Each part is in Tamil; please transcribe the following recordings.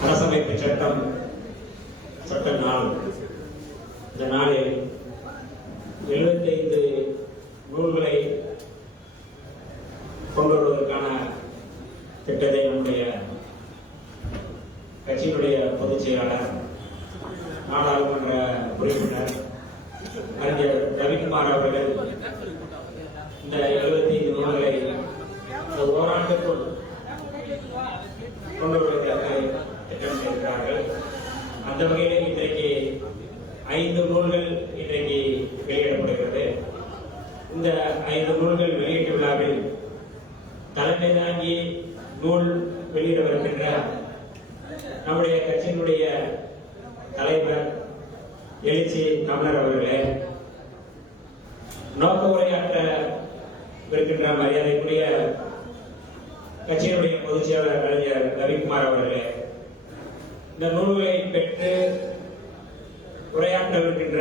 அரசமைப்பு சட்டம் சட்ட நாள். இந்த நாளில் எழுபத்தைந்து நூல்களை கொண்டு வருவதற்கான திட்டத்தை நம்முடைய கட்சியினுடைய பொதுச் செயலாளர் நாடாளுமன்ற உறுப்பினர் அறிஞர் ரவிக்குமார் அவர்கள் இந்த எழுபத்தி ஐந்து நூல்களை இந்த ஓராண்டுக்குள் கொண்டு வருவதற்கு அந்த வகையில் இன்றைக்கு ஐந்து நூல்கள் இன்றைக்கு வெளியிடப்படுகிறது. இந்த ஐந்து நூல்கள் வெளியீட்டு விழாவில் தலைமை தாங்கி நூல் வெளியிடவிருக்கின்ற நம்முடைய கட்சியினுடைய தலைவர் எழுச்சி தமிழர் அவர்களே நோக்க உரையாற்ற இருக்கின்ற மரியாதைக்குரிய கட்சியினுடைய பொதுச் செயலாளர் கலைஞர் ரவிக்குமார் அவர்களே இந்த நூல்களை பெற்று உரையாற்றவிருக்கின்ற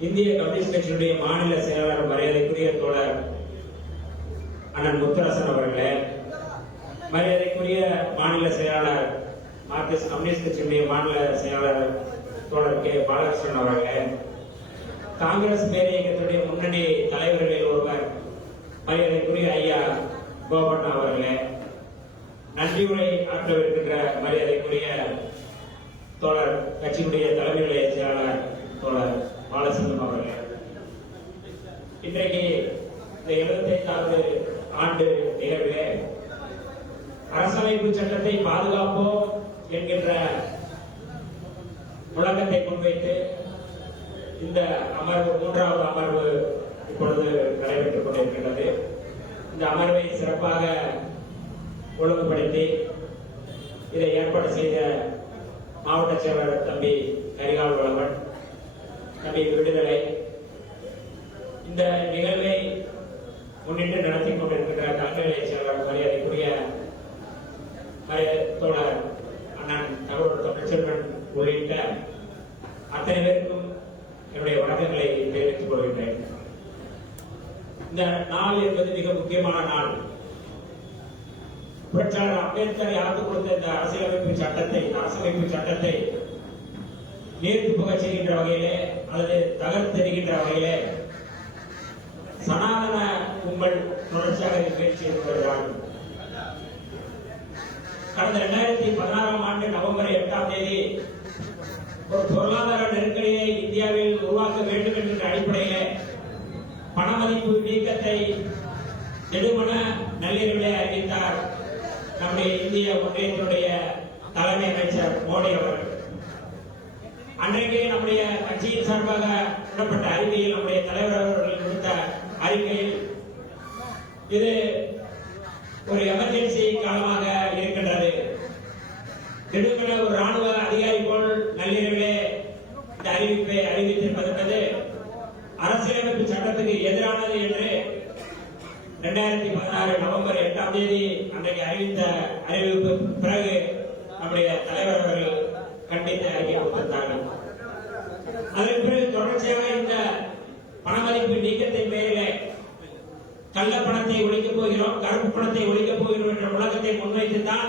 இந்திய கம்யூனிஸ்ட் கட்சியினுடைய மாநில செயலாளர் மரியாதைக்குரிய தோழர் அண்ணன் முத்தரசன் அவர்களே மரியாதைக்குரிய மாநில செயலாளர் மார்க்சிஸ்ட் கம்யூனிஸ்ட் கட்சியினுடைய மாநில செயலாளர் தோழர் கே. பாலகிருஷ்ணன் அவர்களே காங்கிரஸ் பேரியக்கத்துடைய முன்னணி தலைவர்களில் ஒருவர் மரியாதைக்குரிய ஐயா கோபண்ணா அவர்களே நன்றி உரை ஆற்றவிருக்கின்ற மரியாதைக்குரிய தோழர் கட்சியினுடைய தலைமை நிலைய செயலாளர் தோழர் பாலசிங்கம் அவர்கள். இன்றைக்கு இந்த எழுபத்தைந்தாவது ஆண்டு நிகழ்விலே அரசமைப்பு சட்டத்தை பாதுகாப்போம் என்கின்ற முழக்கத்தை முன்வைத்து இந்த அமர்வு மூன்றாவது அமர்வு இப்பொழுது நடைபெற்றுக் கொண்டிருக்கின்றது. இந்த அமர்வை சிறப்பாக ஒழுங்குபடுத்தி இதை ஏற்பாடு செய்த மாவட்ட செயலாளர் தம்பி கரிகால் வளவன் தம்பி விடுதலை. இந்த நிகழ்வை முன்னிட்டு நடத்தி கொண்டிருக்கின்ற தலைமை செயலாளர் மரியாதைக்குரிய தோழர் அண்ணன் தகவல் தமிழ்ச்செல்வன் உள்ளிட்ட அத்தனை பேருக்கும் என்னுடைய வணக்கங்களை தெரிவித்துக் கொள்கின்றேன். இந்த நாள் என்பது மிக முக்கியமான நாள். புரட்சியாளர் அம்பேத்கர் யாருக்கு கொடுத்த இந்த அரசியலமைப்பு சட்டத்தை இந்த அரசியலமைப்பு சட்டத்தை நீர்த்து புகச் செய்கின்ற வகையிலே அல்லது தகர்த்தெறிகின்ற வகையிலே சனாதன கும்பல் தொடர்ச்சியாக முயற்சி செய்து வருகிறார்கள். கடந்த இரண்டாயிரத்தி பதினாறாம் ஆண்டு நவம்பர் எட்டாம் தேதி ஒரு பொருளாதார நெருக்கடியை இந்தியாவில் உருவாக்க வேண்டும் என்கின்ற அடிப்படையிலே பணமதிப்பு நீக்கத்தை நெடுமன நள்ளிரவிலே அறிவித்தார் நம்முடைய இந்திய ஒன்றியத்தினுடைய தலைமை அமைச்சர் மோடி அவர்கள். அன்றைக்கு நம்முடைய கட்சியின் சார்பாக விடப்பட்ட அறிக்கையில் நம்முடைய தலைவர் அவர்கள் கொடுத்த அறிக்கையில் இது ஒரு எமர்ஜென்சி காலமாக இருக்கின்றது. திடுக்கென ஒரு ராணுவ அதிகாரி போல் நள்ளிரவிலே இந்த அறிவிப்பை அறிவித்திருப்பது அரசியலமைப்பு சட்டத்துக்கு எதிரானது என்று இரண்டாயிரத்தி பதினாறு நவம்பர் எட்டாம் தேதி அன்றைக்கு அறிவித்த அறிவிப்பு பிறகு நம்முடைய தலைவர் அவர்கள் கண்டித்து அறிக்கை கொடுத்திருந்தார்கள். அதன் பிறகு தொடர்ச்சியாக இந்த பணமதிப்பு நீக்கத்தின் பெயரிலே கள்ள பணத்தை ஒழிக்கப் போகிறோம் கருப்பு பணத்தை ஒழிக்கப் போகிறோம் என்ற முழக்கத்தை முன்வைத்துத்தான்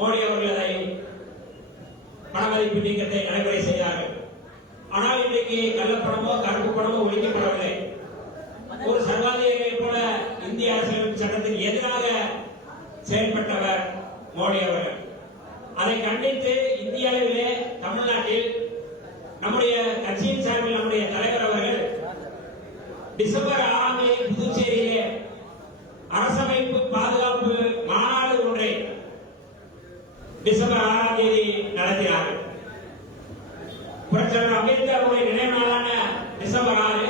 மோடி அவர்கள் அதை பணமதிப்பு நீக்கத்தை நடைமுறை செய்தார்கள். ஆனால் இன்றைக்கு கள்ளப்பணமோ கருப்பு பணமோ ஒழிக்கப்படவில்லை. ஒரு சர்வாதிகாரியை போல இந்திய அரசியலமைப்பு சட்டத்துக்கு எதிராக செயல்பட்டவர் மோடி அவர்கள். அதை கண்டித்து இந்திய அளவிலே தமிழ்நாட்டில் நம்முடைய கட்சியின் சார்பில் நம்முடைய தலைவர் அவர்கள் டிசம்பர் ஆறாம் தேதி புதுச்சேரியிலே அரசமைப்பு பாதுகாப்பு மாநாடு ஒன்றை டிசம்பர் ஆறாம் தேதி நடத்தினார்கள். புரட்சியாளர் அம்பேத்கர் நினைவு நாளான டிசம்பர் ஆறு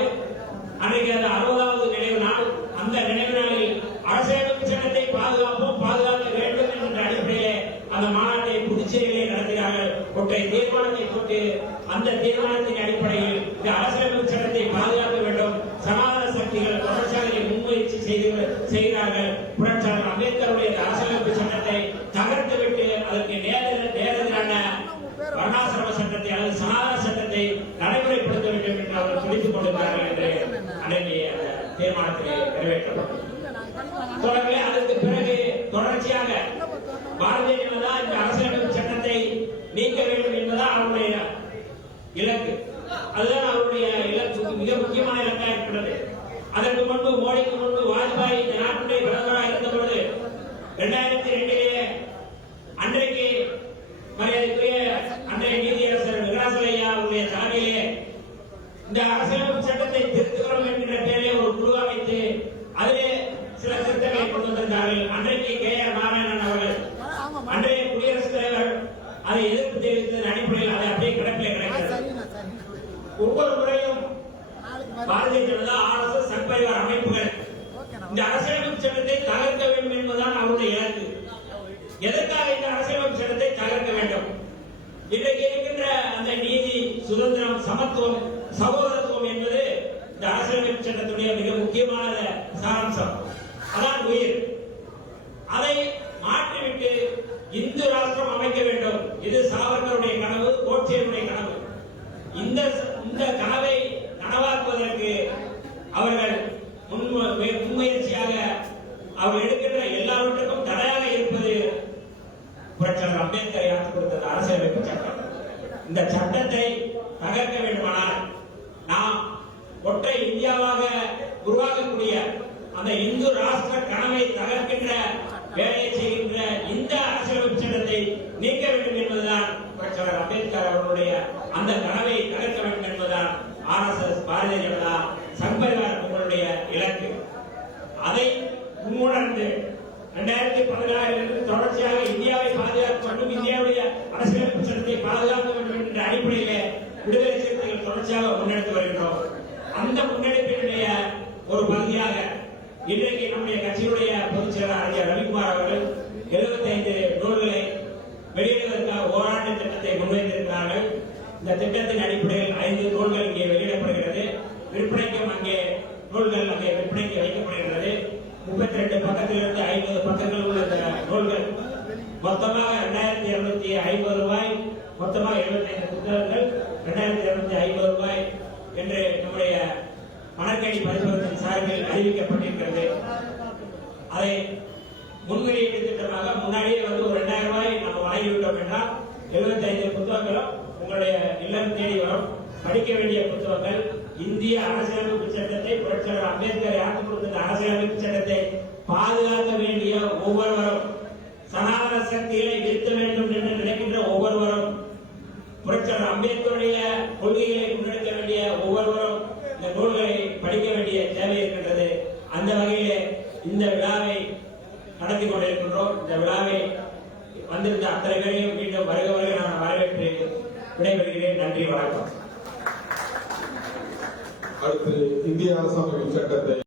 அன்றைக்கு அது அறுபதாவது நினைவு நாள் அந்த நினைவு நாளில் அரசியலமைப்பு சட்டத்தை பாதுகாப்போம் பாதுகாக்க வேண்டும் என்ற அடிப்படையிலே அந்த மாநாட்டை புதுச்சேரியிலே நடத்தினார்கள் ஒற்றை தீர்மானத்தை போட்டு அந்த தீர்மானத்தின் அடிப்படையில் இந்த அரசியலமைப்பு சட்டத்தை பாதுகாக்க வேண்டும். சமாதான சக்திகள் தொடர்ச்சியாக முன்முயற்சி செய்து செய்கிறார்கள். புரட்சியாளர் அம்பேத்கருடைய அரசியலமைப்பு சட்டத்தை தகர்த்துவிட்டு அதற்கு நேர நேரடியான வர்ணாசிரம சட்டத்தை அல்லது சமாதான சட்டத்தை நடைமுறைப்படுத்த வேண்டும் என்று அவர்கள் துடித்துக் கொண்டிருக்கிறார்கள் என்று அன்றைக்கு அந்த தீர்மானத்திலே நிறைவேற்றப்பட்டது. அதற்கு பிறகு தொடர்ச்சியாக பாரதிய ஜனதா நீக்க வேண்டும் என்பதுதான் அவருடைய இலக்கு. அதுதான் அவருடைய இலக்கு. மிக முக்கியமான இலக்காக இருக்கிறது அதற்கு முன்பு மோடிக்கு முன்பு வாஜ்பாய் இந்த நாட்டுடைய பிரதமராக இருந்த பொழுது இரண்டாயிரத்தி ரெண்டிலே அன்றைக்கு மரியாதைக்குரிய அன்றைய நீதியரசர் விகாசலையா அவருடைய தலைமையிலே இந்த அரசியலமைப்பு சட்டத்தை ஒவ்வொரு பாரதிய ஜனதா ஆர்எஸ்எஸ் சட்பரிவார் அமைப்புகள். இந்த அரசியலமைப்பு சட்டத்தை தகர்க்க வேண்டும் என்பதுதான் அவருடைய இலக்கு எதற்காக இந்த அரசியலமைப்பு சட்டத்தை தகர்க்க வேண்டும்? இன்றைக்கு இருக்கின்ற அந்த நீதி சுதந்திரம் சமத்துவம் சகோதரத்துவம் என்பது இந்த அரசியலமைப்பு சட்டத்துடைய மிக முக்கியமான சாராம்சம். அதான் உயிர். அதை மாற்றிவிட்டு இந்து ராஷ்டிரம் அமைக்க வேண்டும் இது சாவர்கருடைய கனவு கோட்சேனுடைய கனவு இந்த இந்த கனவை நனவாக்குவதற்கு அவர்கள் முன்முயற்சியாக அவர் எடுக்கின்ற எல்லாவற்றுக்கும் தடையாக இருப்பது புரட்சியாளர் அம்பேத்கர் யாத்து கொடுத்தது அரசியலமைப்பு சட்டம். இந்த சட்டத்தை தகர்க்க வேண்டுமானால் நாம் ஒற்றை இந்தியாவாக உருவாக்கக்கூடிய அந்த இந்து ராஷ்டிர கனவை தகர்க்கின்ற வேலையை செய்கின்ற இந்த அரசியலமைப்பு சட்டத்தை நீக்க வேண்டும் என்பதுதான் புரட்சியாளர் அம்பேத்கர் அவர்களுடைய அந்த கனவை தகர்க்க வேண்டும் என்பதுதான் ஆர்எஸ்எஸ் பாரதிய ஜனதா சங்பரிவார் உங்களுடைய இலக்கு. அதை உணர்ந்து இரண்டாயிரத்தி பதினாறிலிருந்து தொடர்ச்சியாக இந்தியாவை பாதுகாக்க வேண்டும் இந்தியாவுடைய அரசியலமைப்பு சட்டத்தை பாதுகாக்க வேண்டும் என்ற அடிப்படையிலே விடுதலை சிறுத்தைகள் தொடர்ச்சியாக முன்னெடுத்து வருகிறோம் அந்த முன்னெடுப்பினுடைய ஒரு பகுதியாக இன்றைக்கு நம்முடைய கட்சியுடைய பொதுச் செயலாளர் ஐயா ரவிக்குமார் அவர்கள் 75 நூல்களை வெளியிடுவதற்காக ஓராண்டு திட்டத்தை முன்வைத்திருக்கிறார்கள். இந்த திட்டத்தின் அடிப்படையில் ஐந்து நூல்கள் இங்கே வெளியிடப்படுகிறது. விற்பனைக்கும் அங்கே நூல்கள் அங்கே விற்பனைக்கு வைக்கப்படுகிறது. முப்பத்தி ரெண்டு பக்கத்திலிருந்து ஐம்பது பக்கங்கள் உள்ள இந்த நூல்கள் மொத்தமாக இரண்டாயிரத்தி இருநூத்தி ஐம்பது ரூபாய் மொத்தமாக எழுபத்தைந்து புத்தகங்கள் இரண்டாயிரத்தி இருநூத்தி ஐம்பது ரூபாய் என்று நம்முடைய மணக்கடி பரிசோதனை சார்பில் அறிவிக்கப்பட்டிருக்கிறது. அதை முன்வெளியீட்டு திட்டமாக முன்னாடியே வந்து ஒரு ரெண்டாயிரம் ரூபாய் நம்ம வழங்கிவிட்டோம் என்றால் 75 புத்தகங்களும் உங்களுடைய இல்லம் தேடி வரும். படிக்க வேண்டிய புத்தகங்கள் இந்திய அரசியலமைப்பு சட்டத்தை புரட்சியாளர் அம்பேத்கர் யாருக்கு கொடுத்த அரசியலமைப்பு சட்டத்தை பாதுகாக்க வேண்டிய ஒவ்வொருவரும் சனாதன சக்திகளை வீழ்த்த வேண்டும் என்று நினைக்கின்ற ஒவ்வொருவரும் புரட்சியாளர் அம்பேத்கருடைய கொள்கைகளை முன்னெடுக்க வேண்டிய ஒவ்வொருவரும் இந்த நூல்களை படிக்க வேண்டிய தேவை இருக்கின்றது. அந்த வகையிலே இந்த விழாவை நடத்தி கொண்டிருக்கின்றோம். இந்த விழாவை வந்திருந்த அத்தனை பேரையும் மீண்டும் வருக வருக நான் வரவேற்று விடைபெறுகிறேன். நன்றி வணக்கம். அடுத்து இந்திய அரசமைப்பு சட்டத்தை